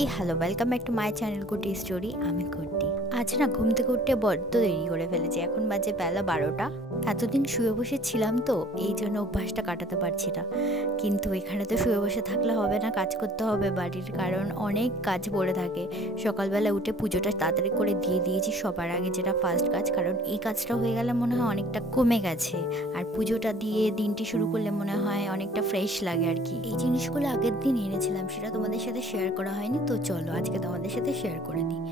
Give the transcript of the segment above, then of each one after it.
এই hello, welcome back to my channel Guddi story. আমি গুড্ডি। আজ না ঘুম থেকে উঠতে বড্ড দেরি করে ফেলেছি। এখন বাজে বেলা 12টা। এতদিন শুয়ে বসে ছিলাম তো এই জন্য অভ্যাসটা কাটাতে পারছি না। কিন্তু এখানে তো শুয়ে বসে থাকলে হবে না, কাজ করতে হবে বাড়ির, কারণ অনেক কাজ পড়ে থাকে। সকালবেলা উঠে পুজোটা তাড়াতাড়ি করে দিয়ে দিয়েছি সবার আগে, যেটা ফার্স্ট কাজ, কারণ এই কাজটা হয়ে গেলে মনে হয় অনেকটা কমে গেছে। আর পুজোটা দিয়ে দিনটি শুরু করলে মনে হয় অনেকটা ফ্রেশ লাগে আর কি। এই জিনিসগুলো আগের দিন এনেছিলাম, সেটা তোমাদের সাথে শেয়ার করা হয়নি, তো চলো আজকে তোমাদের সাথে শেয়ার করে দিই।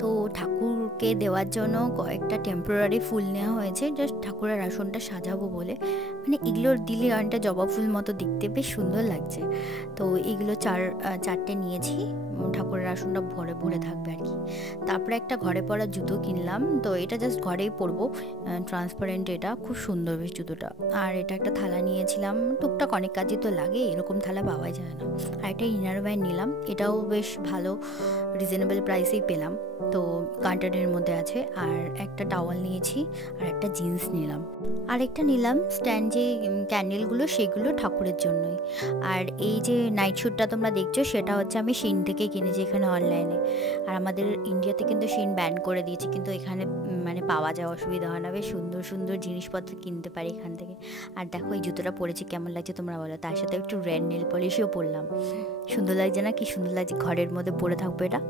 তো ঠাকুরকে দেওয়ার জন্য কয়েকটা টেম্পোরারি ফুল নেওয়া হয়েছে, জাস্ট ঠাকুরের আসনটা সাজাবো বলে। মানে এগুলোর দিলে অনেকটা জবা ফুল মতো দেখতে বেশ সুন্দর লাগছে। তো এগুলো চারটে নিয়েছি, ঠাকুরের আসনটা ভরে ভরে থাকবে আর কি। তারপরে একটা ঘরে পরা জুতো কিনলাম, তো এটা জাস্ট ঘরেই পরবো, ট্রান্সপারেন্ট, এটা খুব সুন্দর বেশ জুতোটা। আর এটা একটা থালা নিয়েছিলাম, টুকটাক অনেক কাজে তো লাগে, এরকম থালা পাওয়া যায় না। আর একটা ইনার ওয়্যার নিলাম, এটাও বেশ ভালো, রিজনেবল প্রাইসেই পেলাম, তো কার্টনের মধ্যে আছে। আর একটা টাওয়াল নিয়েছি, আর একটা জিন্স নিলাম। আর একটা নিলাম স্ট্যান্ড, যে ক্যান্ডেলগুলো সেগুলো ঠাকুরের জন্যই। আর এই যে নাইট শ্যুটটা তোমরা দেখছো, সেটা হচ্ছে আমি শিন থেকে কিনেছি, এখানে অনলাইনে। আর আমাদের ইন্ডিয়াতে কিন্তু শিন ব্যান করে দিয়েছে, কিন্তু এখানে মানে পাওয়া যায়, অসুবিধা হয় না, বেশ সুন্দর সুন্দর জিনিসপত্র কিনতে পারি এখান থেকে। আর দেখো এই জুতোটা পরেছি, কেমন লাগছে তোমরা বলো। তার সাথে একটু রেড নেল পলিশও পরলাম। সুন্দর লাগছে না? কি সুন্দর লাগছে, ঘরের মধ্যে পরে থাকবো এটা।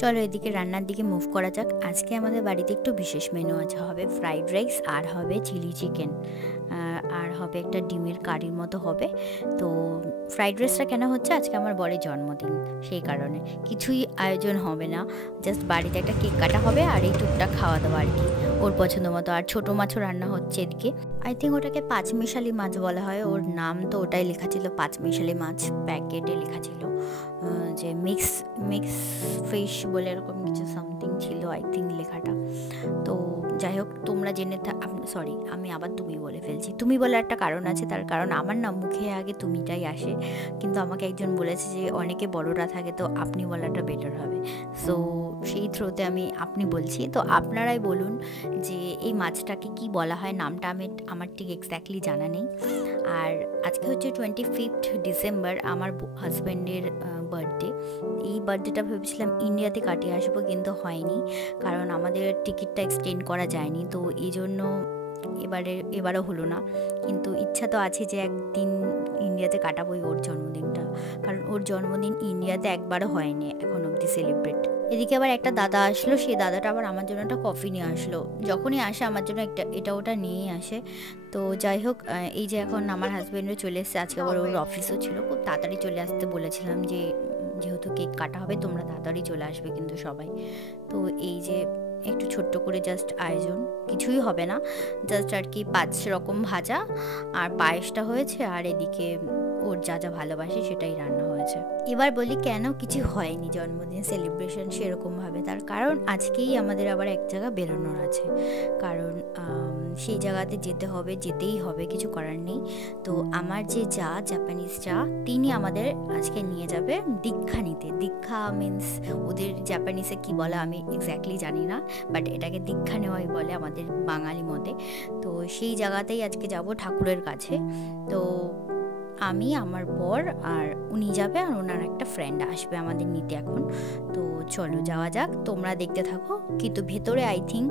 চলো এদিকে রান্নার দিকে মুভ করা যাক। আজকে আমাদের বাড়িতে একটু বিশেষ মেনু আছে, হবে ফ্রাইড রাইস, আর হবে চিলি চিকেন, আর হবে একটা ডিমের কারির মতো হবে। তো ফ্রাইড রাইসটা কেন হচ্ছে, আজকে আমার বরের জন্মদিন, সেই কারণে কিছুই আয়োজন হবে না, জাস্ট বাড়িতে একটা কেক কাটা হবে আর এই টুকটাক খাওয়া দাওয়া আর কি, ওর পছন্দ মতো। আর ছোটো মাছও রান্না হচ্ছে এদিকে। আই থিঙ্ক ওটাকে পাঁচমিশালি মাছ বলা হয়, ওর নাম তো ওটাই লেখা ছিল, পাঁচমিশালি মাছ, প্যাকেটে লেখা ছিল যে মিক্স মিক্স ফিশ বলে এরকম কিছু সামথিং ছিল আই থিঙ্ক লেখাটা। তো যাই হোক, তোমরা জেনে সরি আমি আবার তুমি বলে ফেলছি। তুমি বলার একটা কারণ আছে, তার কারণ আমার না মুখে আগে তুমিটাই আসে, কিন্তু আমাকে একজন বলেছে যে অনেকে বড়রা থাকে, তো আপনি বলাটা বেটার হবে। সো সেই থ্রোতে আমি আপনি বলছি। তো আপনারাই বলুন যে এই মাছটাকে কি বলা হয়, নামটা আমার ঠিক এক্স্যাক্টলি জানা নেই। আর আজকে হচ্ছে 25 ডিসেম্বর, আমার হাজব্যান্ডের বার্থডে। এই বার্থডেটা ভেবেছিলাম ইন্ডিয়াতে কাটিয়ে আসবো, কিন্তু হয়নি, কারণ আমাদের টিকিটটা এক্সটেন্ড করা যায়নি, তো এই জন্য এবারও হলো না। কিন্তু ইচ্ছা তো আছে যে একদিন ইন্ডিয়াতে কাটাবোই ওর জন্মদিনটা, কারণ ওর জন্মদিন ইন্ডিয়াতে একবারও হয়নি এখন অবধি সেলিব্রেট। এদিকে আবার একটা দাদা আসলো, সেই দাদাটা আবার আমার জন্য একটা কফি নিয়ে আসলো। যখনই আসে আমার জন্য এটা ওটা নিয়েই আসে। তো যাই হোক, এই যে এখন আমার হাজব্যান্ডও চলে এসছে, আজকে আবার ওর অফিসও ছিল, খুব তাড়াতাড়ি চলে আসতে বলেছিলাম যে যেহেতু কেক কাটা হবে তোমরা তাড়াতাড়ি চলে আসবে কিন্তু সবাই। তো এই যে একটু ছোট্ট করে জাস্ট আয়োজন, কিছুই হবে না, জাস্ট আর কি 5 রকম ভাজা আর পায়েসটা হয়েছে, আর এদিকে ওর যা যা ভালোবাসে সেটাই রান্না হয়েছে। এবার বলি কেন কিছু হয়নি জন্মদিন সেলিব্রেশন সেরকমভাবে, তার কারণ আজকেই আমাদের আবার এক জায়গা বেরোনোর আছে, কারণ সেই জায়গাতে যেতেই হবে, কিছু করার নেই। তো আমার যে জাপানিজ তিনি আমাদের আজকে নিয়ে যাবে দীক্ষা নিতে। দীক্ষা মিন্স ওদের জাপানিজে কি বলে আমি এক্স্যাক্টলি জানি না, বাট এটাকে দীক্ষা নেওয়াই বলে আমাদের বাঙালি মতে। তো সেই জায়গাতেই আজকে যাব ঠাকুরের কাছে। তো আমি, আমার বর আর উনি যাবে, আর ওনার একটা ফ্রেন্ড আসবে আমাদের নিতে এখন। তো চলো যাওয়া যাক, তোমরা দেখতে থাকো। কিন্তু ভেতরে আই থিঙ্ক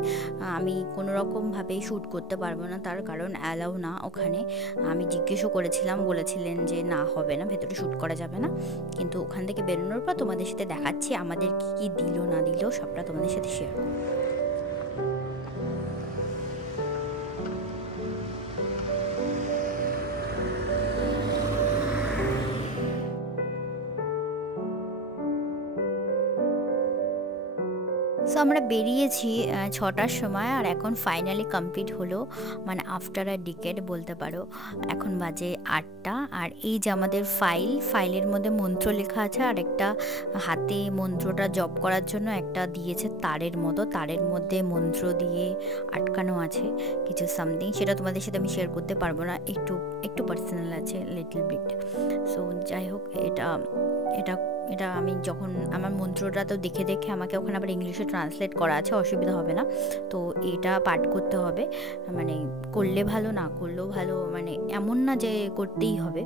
আমি কোনো রকমভাবেই শ্যুট করতে পারবো না, তার কারণ অ্যালাউ না ওখানে। আমি জিজ্ঞেসও করেছিলাম, বলেছিলেন যে না, হবে না, ভেতরে শ্যুট করা যাবে না। কিন্তু ওখান থেকে বেরোনোর পর তোমাদের সাথে দেখাচ্ছি আমাদের কী কী দিল না দিল, সবটা তোমাদের সাথে শেয়ার করবো। সো আমরা বেরিয়েছি 6টার সময়, আর এখন ফাইনালি কমপ্লিট হলো, মানে আফটার আ ডিকেড বলতে পারো। এখন বাজে 8টা। আর এই যে আমাদের ফাইলের মধ্যে মন্ত্র লেখা আছে, আর একটা হাতে মন্ত্রটা জপ করার জন্য একটা দিয়েছে তারের মতো, তারের মধ্যে মন্ত্র দিয়ে আটকানো আছে কিছু সামথিং, সেটা তোমাদের সাথে আমি শেয়ার করতে পারবো না, একটু একটু পার্সোনাল আছে লিটল বিট। সো যাই হোক, এটা এটা আমি যখন আমার মন্ত্রটা তো দেখে দেখে আমাকে ওখানে আবার ইংলিশে ট্রান্সলেট করা আছে, অসুবিধা হবে না। তো এটা পাঠ করতে হবে, মানে করলে ভালো না করলেও ভালো, মানে এমন না যে করতেই হবে।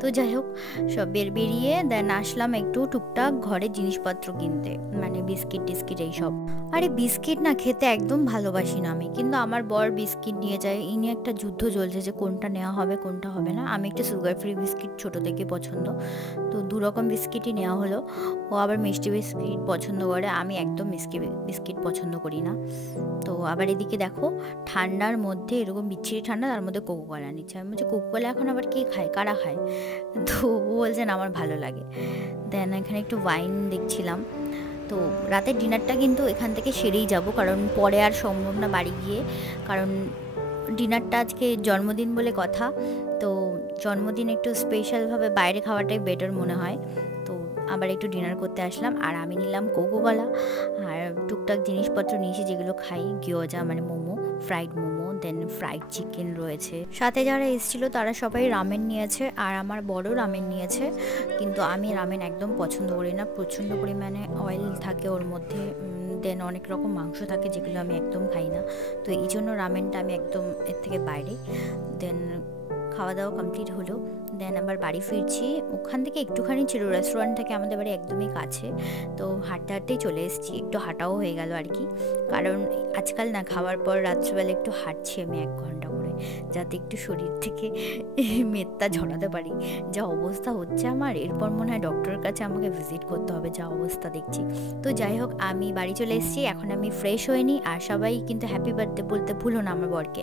তো যাই হোক, সব বেরিয়ে দেন আসলাম একটু টুকটাক ঘরে জিনিসপত্র কিনতে, মানে বিস্কিট টিস্কিট এইসব। আরে বিস্কিট না খেতে একদম ভালোবাসি না আমি, কিন্তু আমার বর বিস্কিট নিয়ে যায়। এই নিয়ে একটা যুদ্ধ চলছে যে কোনটা নেওয়া হবে কোনটা হবে না। আমি একটা সুগার ফ্রি বিস্কিট ছোটো থেকে পছন্দ, তো দু রকম বিস্কিটই নেওয়া হলো। ও আবার মিষ্টি বিস্কিট পছন্দ করে, আমি একদম মিষ্টি বিস্কিট পছন্দ করি না। তো আবার এদিকে দেখো, ঠান্ডার মধ্যে এরকম বিচ্ছিরি ঠান্ডা, তার মধ্যে কোকোকলা নিচ্ছে। আমি বলছি কোকোকলা এখন আবার কে খায়, কারা খায়? তো ও বলছেন আমার ভালো লাগে। দেন এখানে একটু ওয়াইন দেখছিলাম। তো রাতের ডিনারটা কিন্তু এখান থেকে সেরেই যাব, কারণ পরে আর সম্ভব না বাড়ি গিয়ে, কারণ ডিনারটা আজকে জন্মদিন বলে কথা। তো জন্মদিন একটু স্পেশালভাবে বাইরে খাওয়াটাই বেটার মনে হয়। তো আবার একটু ডিনার করতে আসলাম, আর আমি নিলাম কোকোকলা আর টুকটাক জিনিসপত্র নিয়েছি যেগুলো খাই, গিয়োজা মানে মোমো, ফ্রাইড মোমো, দেন ফ্রাইড চিকেন রয়েছে। সাথে যারা এসেছিলো তারা সবাই রামেন নিয়েছে, আর আমার বড় রামেন নিয়েছে। কিন্তু আমি রামেন একদম পছন্দ করি না, প্রচণ্ড পরিমাণে অয়েল থাকে ওর মধ্যে, দেন অনেক রকম মাংস থাকে যেগুলো আমি একদম খাই না। তো এই জন্য রামেনটা আমি একদম এর থেকে বাইরে। দেন খাওয়া দাওয়া কমপ্লিট হলো, দেন আবার বাড়ি ফিরছি। ওখান থেকে একটুখানি ছিল, রেস্টুরেন্ট থেকে আমাদের বাড়ি একদমই কাছে। তো হাঁটতে হাঁটতেই চলে এসেছি, একটু হাঁটাও হয়ে গেল আর কি। কারণ আজকাল না খাওয়ার পর রাত্রিবেলা একটু হাঁটছি আমি 1 ঘন্টা করে, যাতে একটু শরীর থেকে মেদটা ঝরাতে পারি। যা অবস্থা হচ্ছে আমার, এরপর মনে হয় ডক্টরের কাছে আমাকে ভিজিট করতে হবে, যা অবস্থা দেখছি। তো যাই হোক, আমি বাড়ি চলে এসেছি, এখন আমি ফ্রেশ হয়ে নিই। আর সবাই কিন্তু হ্যাপি বার্থডে বলতে ভুলো না আমার বরকে।